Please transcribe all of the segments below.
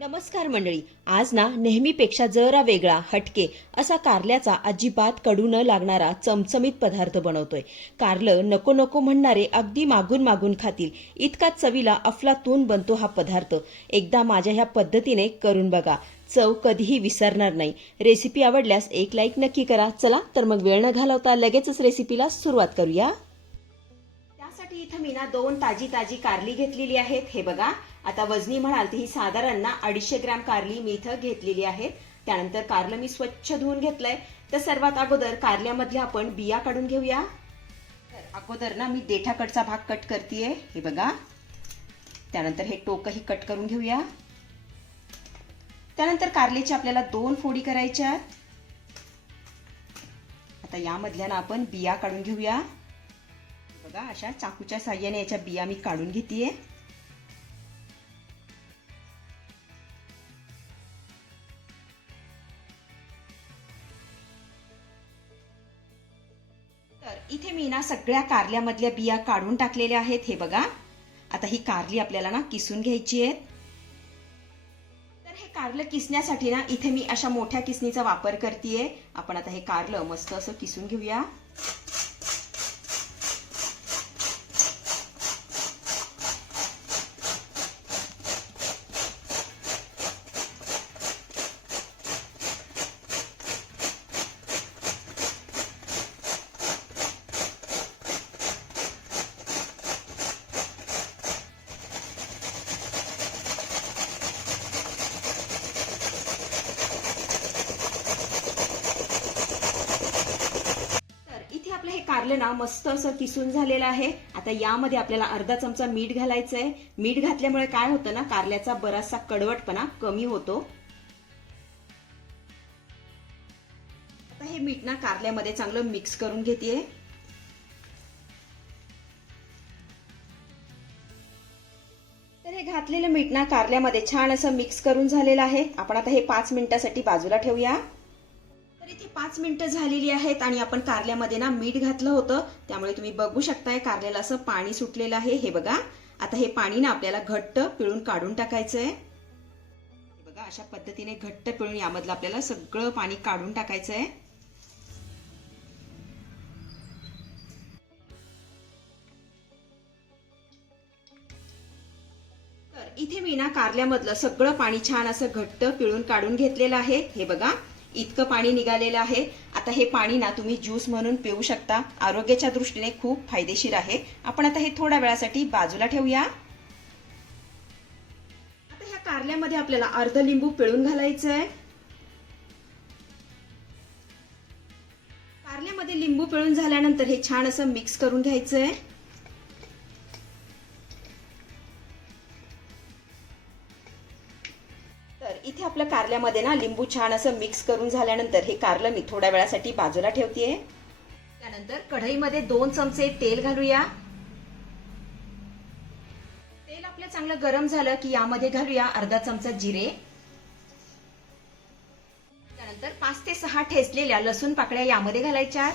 नमस्कार मंडळी. आज ना नेहमीपेक्षा जरा वेगळा हटके असा कारल्याचा अजिबात कडू न लागणारा चमचमीत पदार्थ बनवतोय. कारलं नको नको म्हणणारे अगदी मागून मागून खातील. इतका चवीला अफलातून बनतो हा पदार्थ. एकदा माझ्या ह्या पद्धतीने करून बघा. चव कधीही विसरणार नाही. रेसिपी आवडल्यास एक लाईक नक्की करा. चला तर मग वेळ न घालवता लगेचच रेसिपीला सुरुवात करूया. त्यासाठी इथं मी ना दोन ताजी ताजी कारली घेतलेली आहेत. हे बघा आता वजनी म्हणाल तर ही साधारण ना अडीचशे ग्रॅम कारली मी इथं घेतलेली आहे त्यानंतर कारलं मी स्वच्छ धुवून घेतलंय. तर सर्वात अगोदर कारल्यामधल्या आपण बिया काढून घेऊया. तर अगोदर ना मी देठाकडचा भाग कट करतेय. हे बघा. त्यानंतर हे टोकही कट करून घेऊया. त्यानंतर कारल्याची आपल्याला दोन फोडी करायच्या आता यामधल्या ना आपण बिया काढून घेऊया. बघा अशा चाकूच्या साह्याने याच्या बिया मी काढून घेते तर इथे मी ना सगळ्या कारल्यामधल्या बिया काढून टाकलेल्या आहेत हे बघा. आता ही कारली आपल्याला ना किसून घ्यायची आहेत. तर हे कारलं किसण्यासाठी ना इथे मी अशा मोठ्या किसणीचा वापर करतेय. आपण आता हे कारलं मस्त असं किसून घेऊया तर इथे आपलं ना मस्त असं किसून झालेलं आहे. आता यामध्ये आपल्याला अर्धा चमचा मीठ घालायचंय. मीठ घातल्यामुळे काय होतं ना कारल्याचा बराचसा कडवटपणा कमी होतो. आता हे मीठ ना कारल्यामध्ये चांगलं मिक्स करून घेते तर हे घातलेलं मीठ ना कारल्यामध्ये छान असं मिक्स करून झालेलं आहे. आपण आता हे पाच मिनिटासाठी बाजूला ठेवूया. इथे पाच मिनिटं झालेली आहेत आणि आपण कारल्यामध्ये ना मीठ घातलं होतं. त्यामुळे तुम्ही बघू शकताय कारल्याला असं पाणी सुटलेलं आहे. हे बघा. आता हे पाणी ना आपल्याला घट्ट पिळून काढून टाकायचंय. आहे बघा अशा पद्धतीने घट्ट पिळून यामधलं आपल्याला सगळं पाणी काढून टाकायचं आहे तर इथे मी ना कारल्यामधलं सगळं पाणी छान असं घट्ट पिळून काढून घेतलेलं आहे. हे बघा. इतकं पाणी निघालेलं आहे. आता हे पाणी ना तुम्ही ज्यूस म्हणून पिऊ शकता. आरोग्याच्या दृष्टीने खूप फायदेशीर आहे. आपण आता हे थोड्या वेळासाठी बाजूला ठेवूया. आता ह्या कारल्यामध्ये आपल्याला अर्ध लिंबू पिळून घालायचंय. कारल्यामध्ये लिंबू पिळून झाल्यानंतर हे छान असं मिक्स करून घ्यायचंय. आहे कारल्यामध्ये ना लिंबू छान असं मिक्स करून झाल्यानंतर हे कारलं मी थोड्या वेळासाठी बाजूला ठेवतेय. त्यानंतर कढईमध्ये दोन चमचे तेल घालूया. तेल आपलं चांगलं गरम झालं की यामध्ये घालूया अर्धा चमचा जिरे. त्यानंतर पाच ते सहा ठेचलेल्या लसूण पाकळ्या यामध्ये घालायच्या.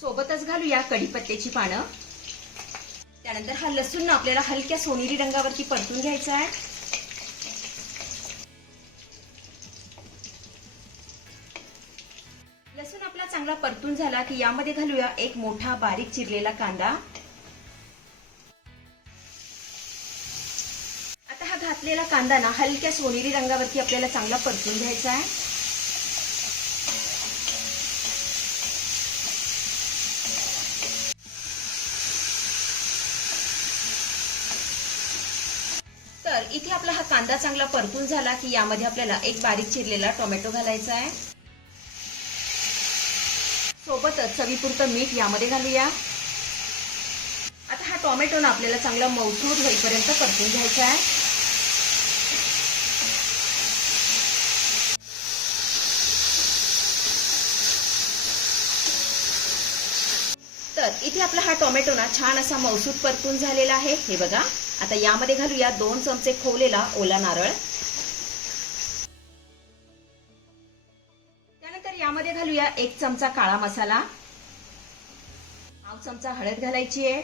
सोबतच घालूया कढीपत्त्याची पानं. त्यानंतर हा लसूण आपल्याला हलक्या सोनेरी रंगावरती परतून घ्यायचा आहे. लसूण आपला चांगला परतून झाला की यामध्ये घालूया एक मोठा बारीक चिरलेला कांदा. आता हा घातलेला कांदा ना हलक्या सोनेरी रंगावरती आपल्याला चांगला परतून घ्यायचा आहे. तर इथे आपला हा कांदा चांगला परतून झाला की यामध्ये आपल्याला एक बारीक चिरलेला टोमॅटो घालायचा आहे. सोबतच चवीपुरतं मीठ यामध्ये घालूया. आता हा टोमॅटो ना आपल्याला चांगला मौसूद होईपर्यंत परतून घ्यायचा आहे. तर इथे आपला हा टोमॅटो ना छान असा मौसूद परतून झालेला आहे. हे बघा. आता यामध्ये घालूया दोन चमचे खोवलेला ओला नारळ. एक चमचा काळा मसाला पाव चमचा हळद घालायची आहे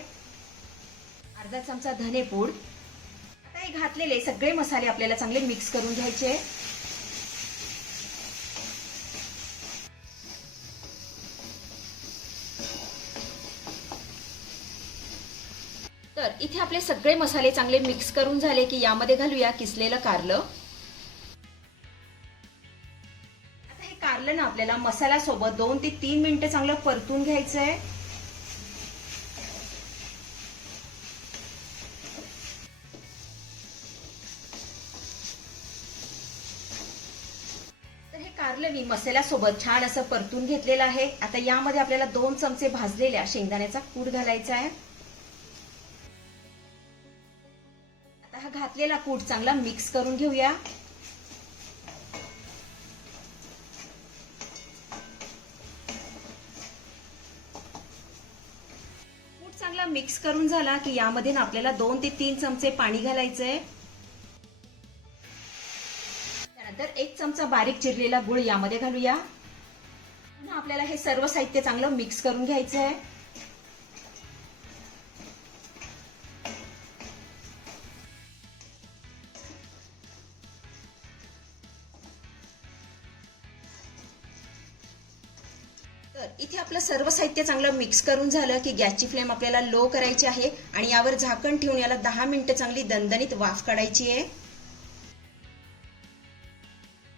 अर्धा चमचा धनेपूड आता हे घातलेले सगळे मसाले आपल्याला चांगले मिक्स करून घ्यायचे तर इथे आपले सगळे मसाले चांगले मिक्स करून झाले की यामध्ये घालूया किसलेलं कारलं. आपल्याला मसाल्यासोबत दोन ते तीन मिनिटं चांगलं परतून घ्यायचंय. तर हे कारलं मी मसाल्यासोबत छान असं परतून घेतलेलं आहे. आता यामध्ये आपल्याला दोन चमचे भाजलेल्या शेंगदाण्याचा कूड घालायचा आहे आता हा घातलेला कूट चांगला मिक्स करून घेऊया कूट चांगला मिक्स करून झाला की यामध्ये ना आपल्याला दोन ते तीन चमचे पाणी घालायचंय. त्यानंतर एक चमचा बारीक चिरलेला गुळ यामध्ये घालूया. आपल्याला हे सर्व साहित्य चांगलं मिक्स करून घ्यायचं आहे सर्व साहित्य चांगलं मिक्स करून झालं की गॅसची फ्लेम आपल्याला लो करायची आहे आणि यावर झाकण ठेवून याला दहा मिनिटं चांगली दणदणीत वाफ काढायची आहे.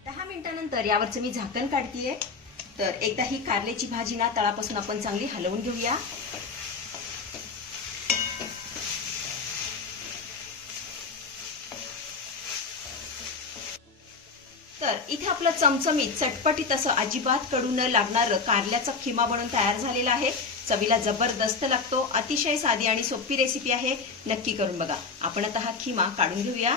दहा मिनिटानंतर यावरचं मी झाकण काढतीये. तर एकदा ही कारल्याची भाजी ना तळापासून आपण चांगली हलवून घेऊया. तर इथे आपलं चमचमीत चटपटीत असं अजिबात कडू न लागणारं कारल्याचा खिमा बनून तयार झालेला आहे. चवीला जबरदस्त लागतो. अतिशय साधी आणि सोपी रेसिपी आहे. नक्की करून बघा. आपण आता हा खिमा काढून घेऊया.